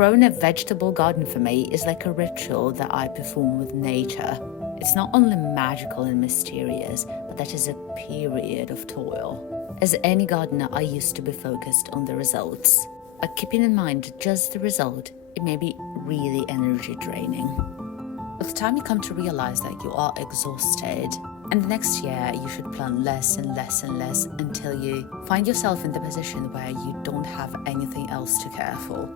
Growing a vegetable garden for me is like a ritual that I perform with nature. It's not only magical and mysterious, but that is a period of toil. As any gardener, I used to be focused on the results. But keeping in mind just the result, it may be really energy draining. With time, you come to realize that you are exhausted, and the next year you should plant less and less and less until you find yourself in the position where you don't have anything else to care for.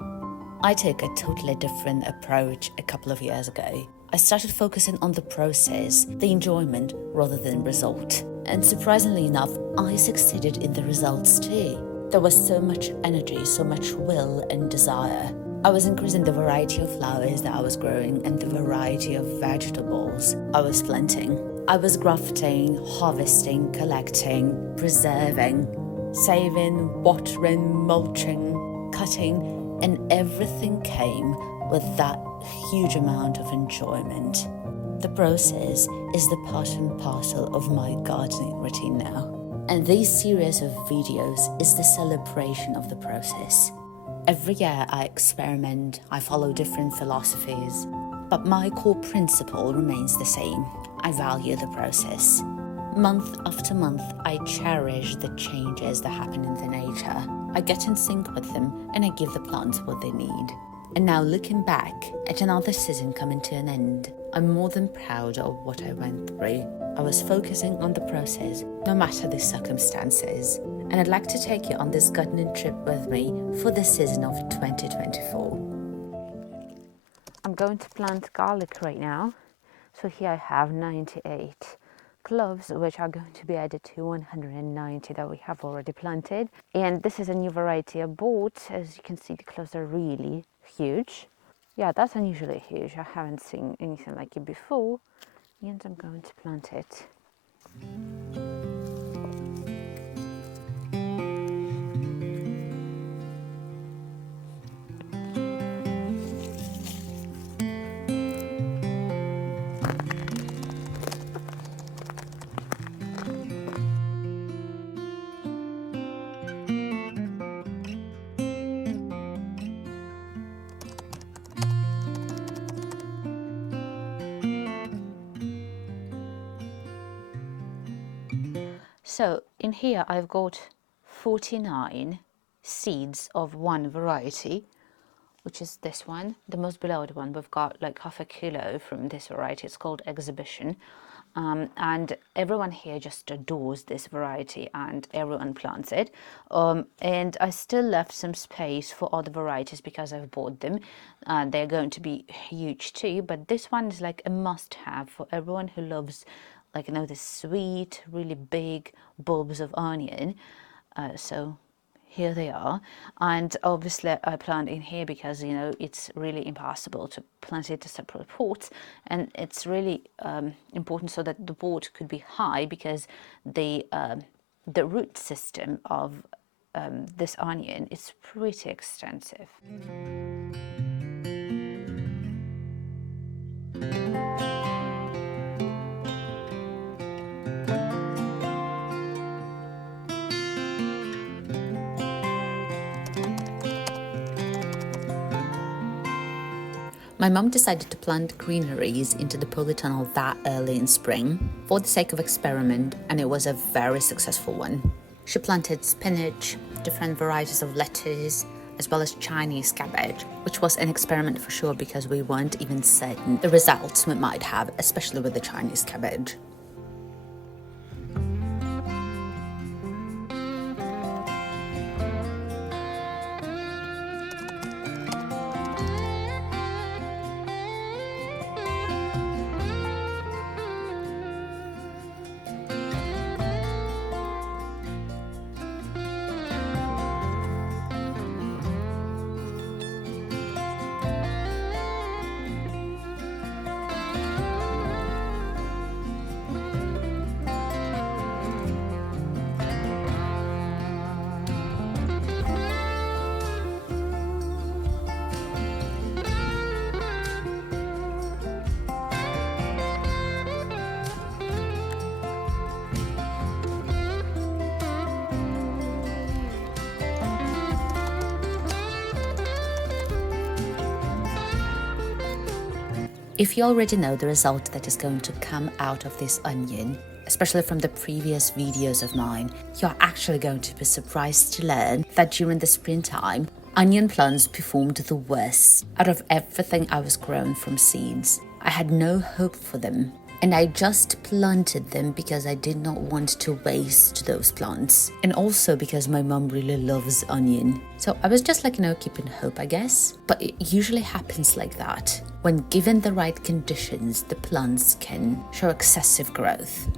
I took a totally different approach a couple of years ago. I started focusing on the process, the enjoyment, rather than result. And surprisingly enough, I succeeded in the results too. There was so much energy, so much will and desire. I was increasing the variety of flowers that I was growing and the variety of vegetables I was planting. I was grafting, harvesting, collecting, preserving, saving, watering, mulching, cutting, and everything came with that huge amount of enjoyment. The process is the part and parcel of my gardening routine now. And this series of videos is the celebration of the process. Every year I experiment, I follow different philosophies, but my core principle remains the same. I value the process. Month after month, I cherish the changes that happen in the nature. I get in sync with them and I give the plants what they need. And now looking back at another season coming to an end, I'm more than proud of what I went through. I was focusing on the process, no matter the circumstances. And I'd like to take you on this gardening trip with me for the season of 2024. I'm going to plant garlic right now. So here I have 98 cloves, which are going to be added to 190 that we have already planted. And this is a new variety I bought. As you can see, the cloves are really huge. Yeah, that's unusually huge. I haven't seen anything like it before. And I'm going to plant it. So in here I've got 49 seeds of one variety, which is this one, the most beloved one. We've got like half a kilo from this variety. It's called Exhibition. And everyone here just adores this variety and everyone plants it. And I still left some space for other varieties because I've bought them. They're going to be huge too, but this one is like a must-have for everyone who loves, like, you know, the sweet, really big bulbs of onion. So here they are. And obviously I plant in here because, you know, it's really impossible to plant it in separate pots, and it's really important so that the pot could be high, because the root system of this onion is pretty extensive. My mum decided to plant greeneries into the polytunnel that early in spring for the sake of experiment, and it was a very successful one. She planted spinach, different varieties of lettuce, as well as Chinese cabbage, which was an experiment for sure because we weren't even certain the results we might have, especially with the Chinese cabbage. If you already know the result that is going to come out of this onion, especially from the previous videos of mine, you're actually going to be surprised to learn that during the springtime, onion plants performed the worst out of everything I was growing from seeds. I had no hope for them, and I just planted them because I did not want to waste those plants, and also because my mom really loves onion. So I was just like, keeping hope, I guess. But it usually happens like that. When given the right conditions, the plants can show excessive growth.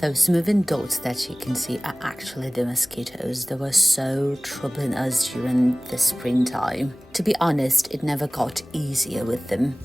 Those moving dots that you can see are actually the mosquitoes that were so troubling us during the springtime. To be honest, it never got easier with them.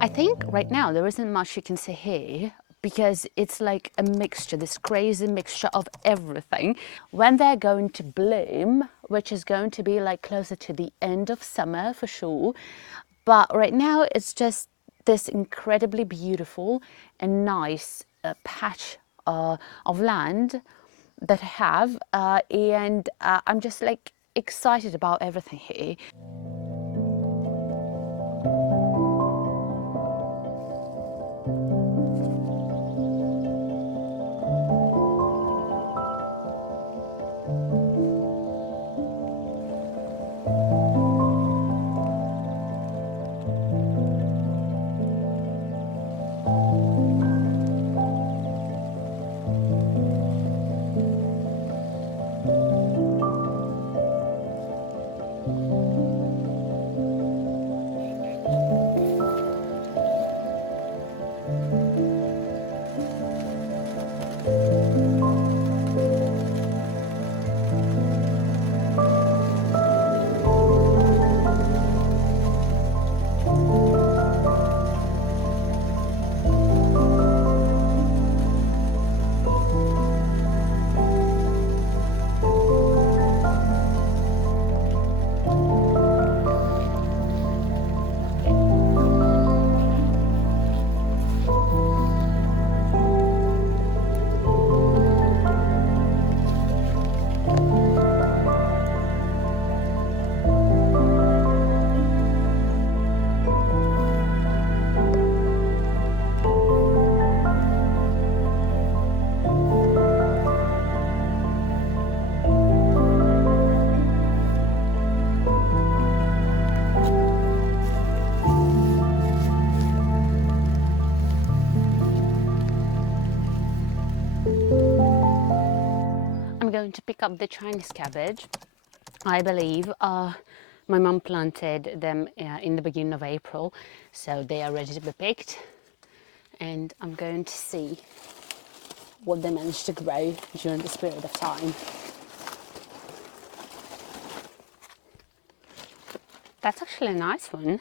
I think right now there isn't much you can see here because it's like a mixture, this crazy mixture of everything. When they're going to bloom, which is going to be like closer to the end of summer for sure. But right now it's just this incredibly beautiful and nice patch of land that I have, and I'm just like excited about everything here. I'm going to pick up the Chinese cabbage. I believe my mum planted them in the beginning of April, so they are ready to be picked. And I'm going to see what they managed to grow during this period of time. That's actually a nice one.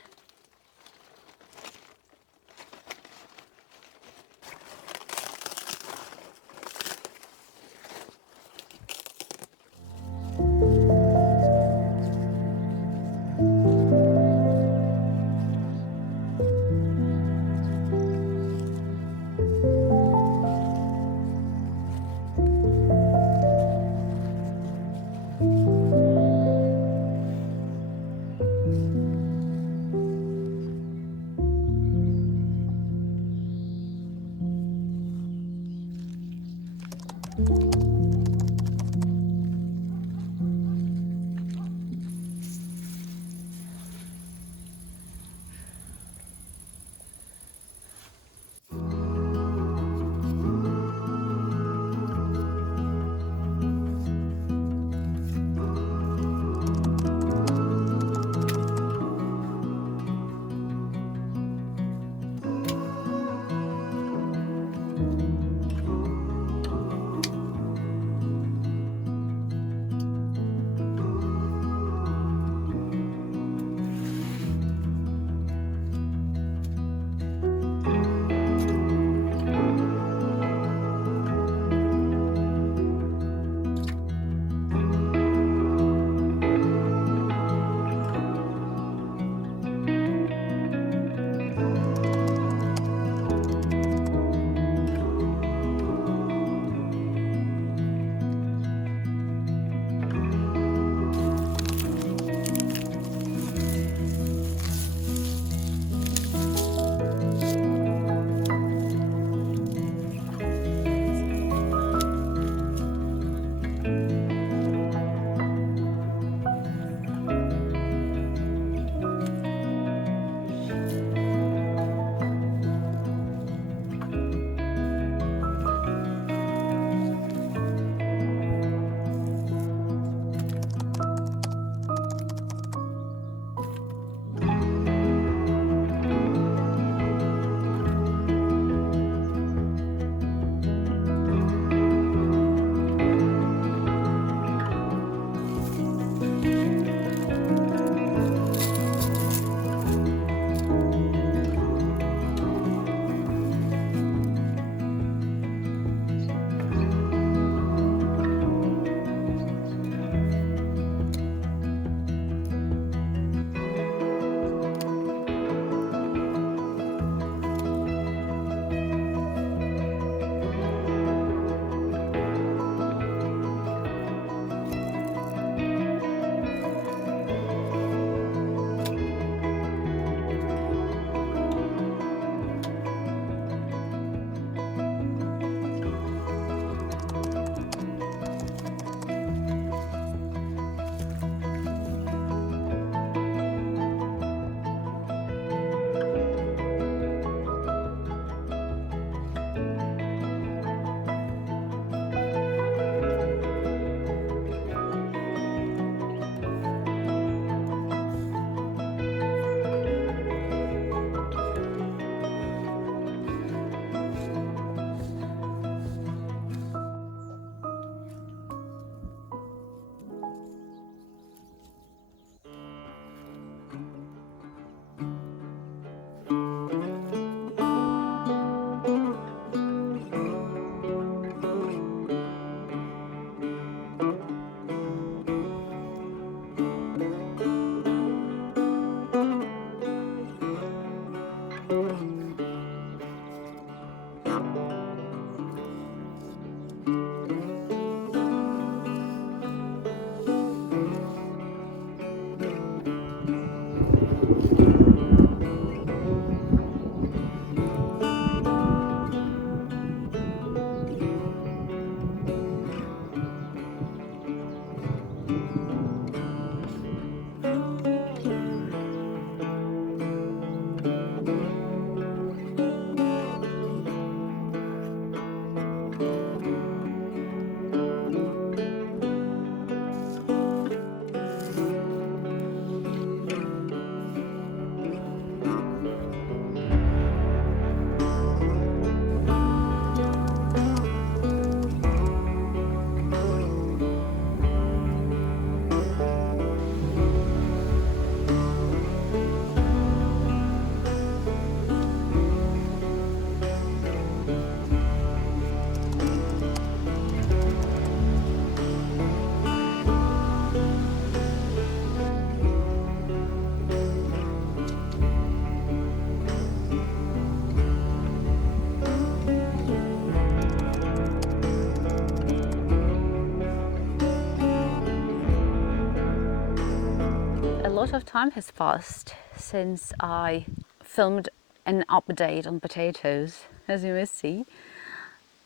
A lot of time has passed since I filmed an update on potatoes. As you may see,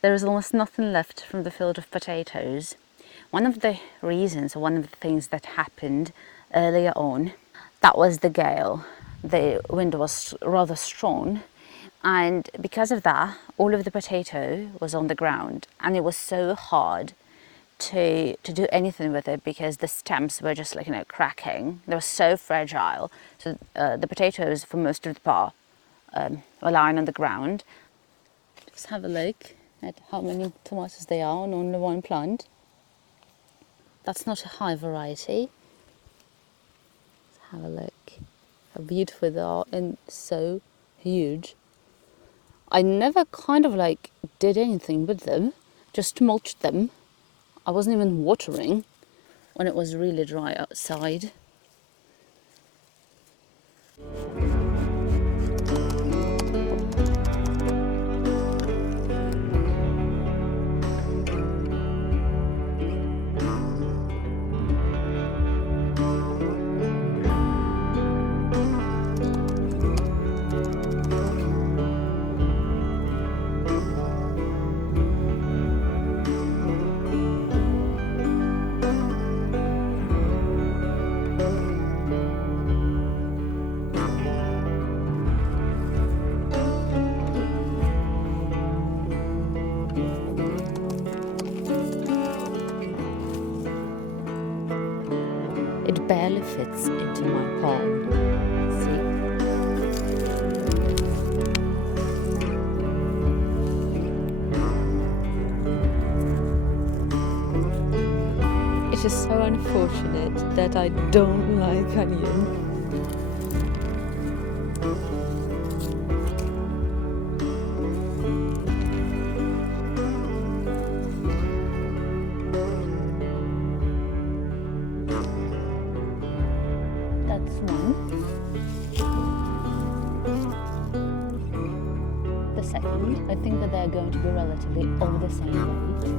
there is almost nothing left from the field of potatoes. One of the reasons, or one of the things that happened earlier on, that was the gale. The wind was rather strong, and because of that, all of the potato was on the ground, and it was so hard to do anything with it because the stems were just like, cracking. They were so fragile. So the potatoes, for most of the part, were lying on the ground. Just have a look at how many tomatoes there are on only one plant. That's not a high variety. Let's have a look. How beautiful they are and so huge. I never did anything with them, just mulched them. I wasn't even watering when it was really dry outside. It barely fits into my palm. See? It is so unfortunate that I don't like onion. That's one. The second, I think that they're going to be relatively all the same weight.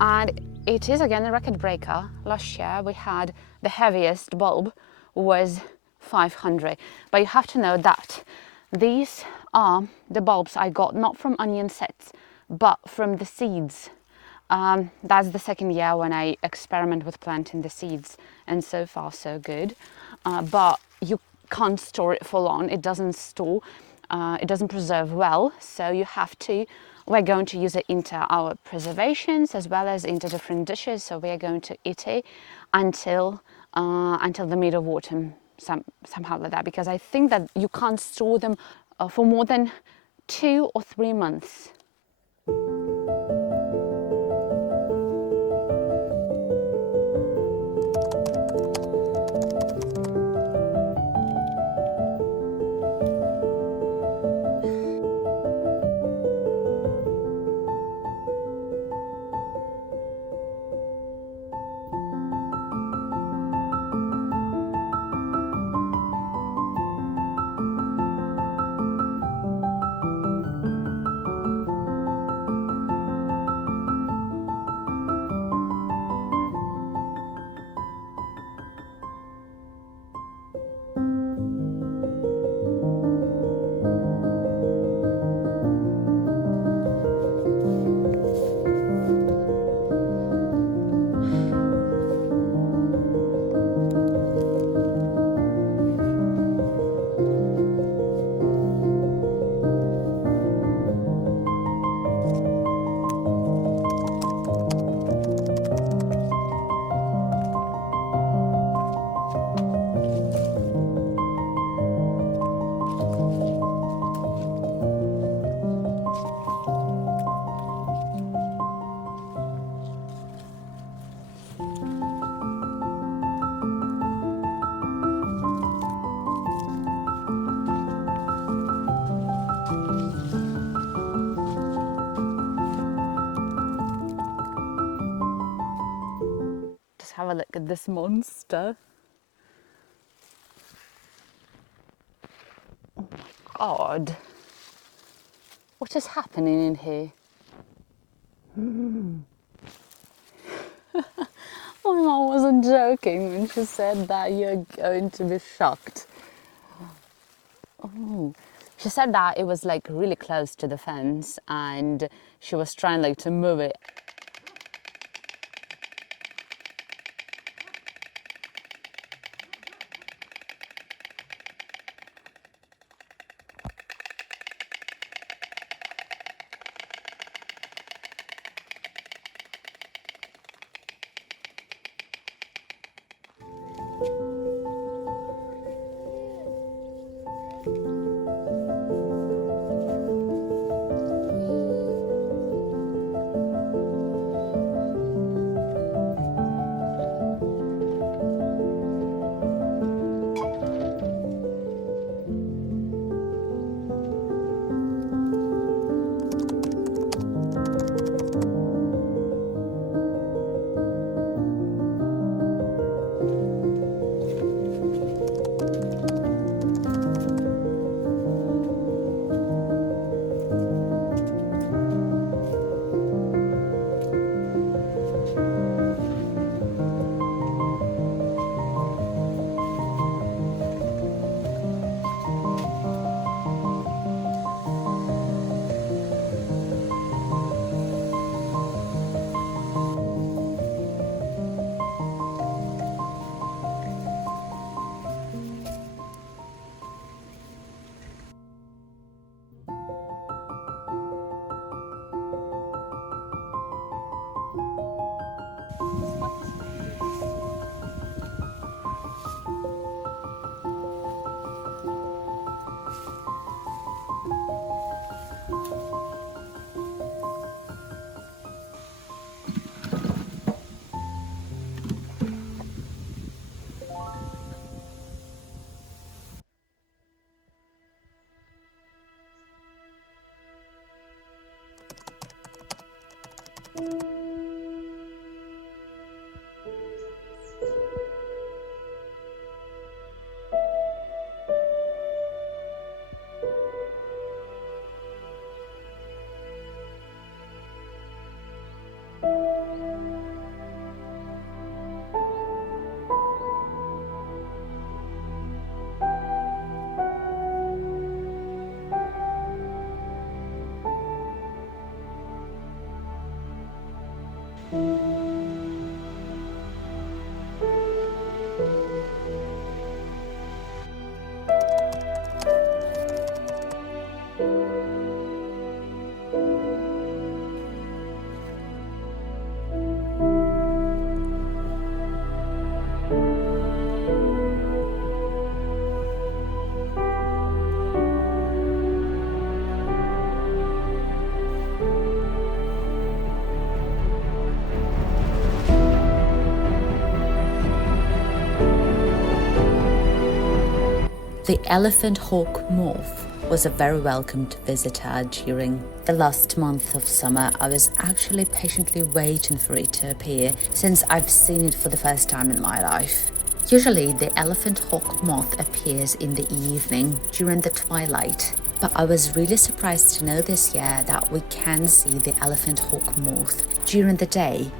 And it is again a record breaker. Last year we had the heaviest bulb was 500. But you have to know that these are the bulbs I got not from onion sets, but from the seeds. That's the second year when I experiment with planting the seeds, and so far so good. But you can't store it full on. It doesn't store, it doesn't preserve well, so you have to. We're going to use it into our preservations as well as into different dishes. So we are going to eat it until the mid of autumn, somehow like that, because I think that you can't store them for more than 2 or 3 months. have a look at this monster. Oh my God. What is happening in here? My mom wasn't joking when she said that you're going to be shocked. Oh. She said that it was like really close to the fence and she was trying like to move it. The elephant hawk moth was a very welcomed visitor during the last month of summer. I was actually patiently waiting for it to appear since I've seen it for the first time in my life. Usually the elephant hawk moth appears in the evening during the twilight, but I was really surprised to know this year that we can see the elephant hawk moth during the day